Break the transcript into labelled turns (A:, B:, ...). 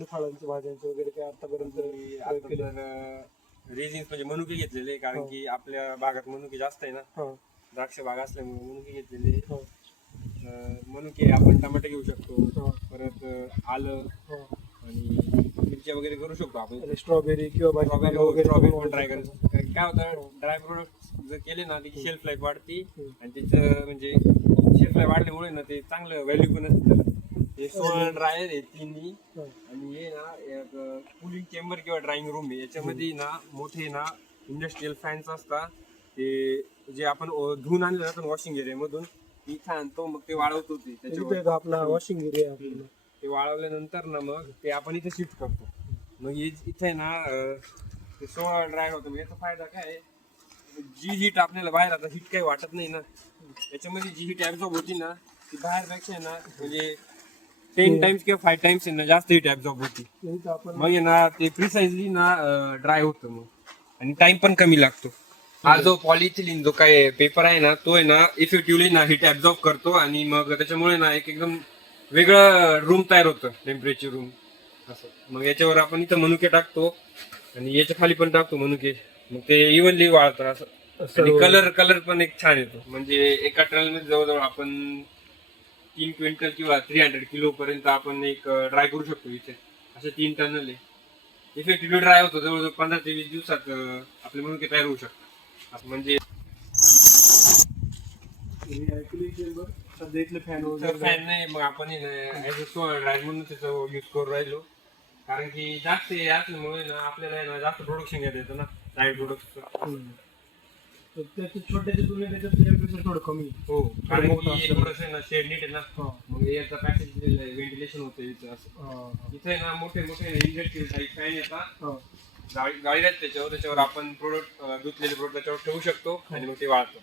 A: कोणकोणत्या फळांची भाज्यांची वगैरे काय आतापर्यंत
B: प्रयोग म्हणजे मनुके घेतलेले कारण हो. की आपल्या भागात मनुके जास्त आहे ना.
A: हो.
B: द्राक्ष बाग असल्यामुळे मनुके घेतलेले.
A: हो.
B: मनुके आपण टमाटे घेऊ शकतो. परत आलं आणि मिरच्या वगैरे करू शकतो आपण.
A: स्ट्रॉबेरी किंवा
B: स्ट्रॉबेरी पण ट्राय
A: करू. शकतो.
B: काय होतं ड्राय प्रोडक्ट जर केले ना त्याची शेल्फ लाईफ वाढते. आणि त्याचं म्हणजे शेल्फ लाईफ वाढल्यामुळे ना ते चांगलं व्हॅल्यू पण असतं. हे. सोळा ड्रायर आहे तिन्ही.
A: हा.
B: आणि हे ना एक कूलिंग चेंबर किंवा ड्रायव्हिंग रूम आहे. याच्यामध्ये ना मोठे ना इंडस्ट्रीयल फॅन्स असतात. ते जे आपण धुवून आणले जातात वॉशिंग एरियामधून इथं आणतो मग ते वाळवतो ते त्याच्यावर.
A: एक आपला वॉशिंग एरिया
B: ते वाळवल्यानंतर ना मग ते आपण इथे शिफ्ट करतो. मग हे इथे ना ते सोळा ड्राय होतं. मग याचा फायदा काय? जी हीट आपल्याला बाहेर आता हीट काही वाटत नाही ना. याच्यामध्ये जी हीट ऍब्झॉर्ब होती ना ती बाहेरपेक्षा आहे ना म्हणजे टेन टाइम्स किंवा फाईव्ह टाइम्स ना जास्त हीट ऍब्झॉर्ब होती.
A: आपण
B: मग आहे ना ते प्रिसाइजली ना ड्राय होतं मग. आणि टाइम पण कमी लागतो. हा जो पॉलिथिलिन जो काय पेपर आहे ना तो आहे ना इफेक्टिव्हली ना हीट ऍब्झॉर्ब करतो आणि मग त्याच्यामुळे ना एक एकदम वेगळं रूम तयार होतं टेम्परेचर रूम असं. मग याच्यावर आपण इथं मनुके टाकतो आणि याच्या खाली पण टाकतो मनुके. मग ते इव्हनली वाळतं असं. कलर कलर पण एक छान येतो. म्हणजे एका ट्रॅलमध्ये जवळजवळ आपण तीन क्विंटल किंवा थ्री हंड्रेड किलो पर्यंत आपण एक ड्राय करू शकतो इथे. असे तीन टनल आहे. इफेक्टिव्हली ड्राय होतो जवळजवळ पंधरा ते वीस दिवसात आपले मनुके तयार होऊ शकतात. असं म्हणजे
A: सध्या इथले फॅन
B: फॅन नाही? मग आपण ड्राय म्हणून त्याचा यूज करू राहिलो. कारण की जास्त हे असल्यामुळे ना आपल्याला जास्त प्रोडक्शन घेता येतं ना ड्राय प्रोडक्ट
A: त्याच्यात थोडं कमी आहे.
B: हो कारण की. थोडंसं ना शेड नीट आहे ना
A: हा.
B: मग याचा पॅसेज व्हेंटिलेशन होतं इथं असं
A: हा,
B: इथे ना मोठे मोठे इंडस्ट्रियल टाईप फॅन येतात
A: हा.
B: गाडी त्याच्यावर त्याच्यावर आपण प्रोडक्ट धुतलेले प्रोडक्ट त्याच्यावर ठेवू शकतो आणि मग ते वाळतं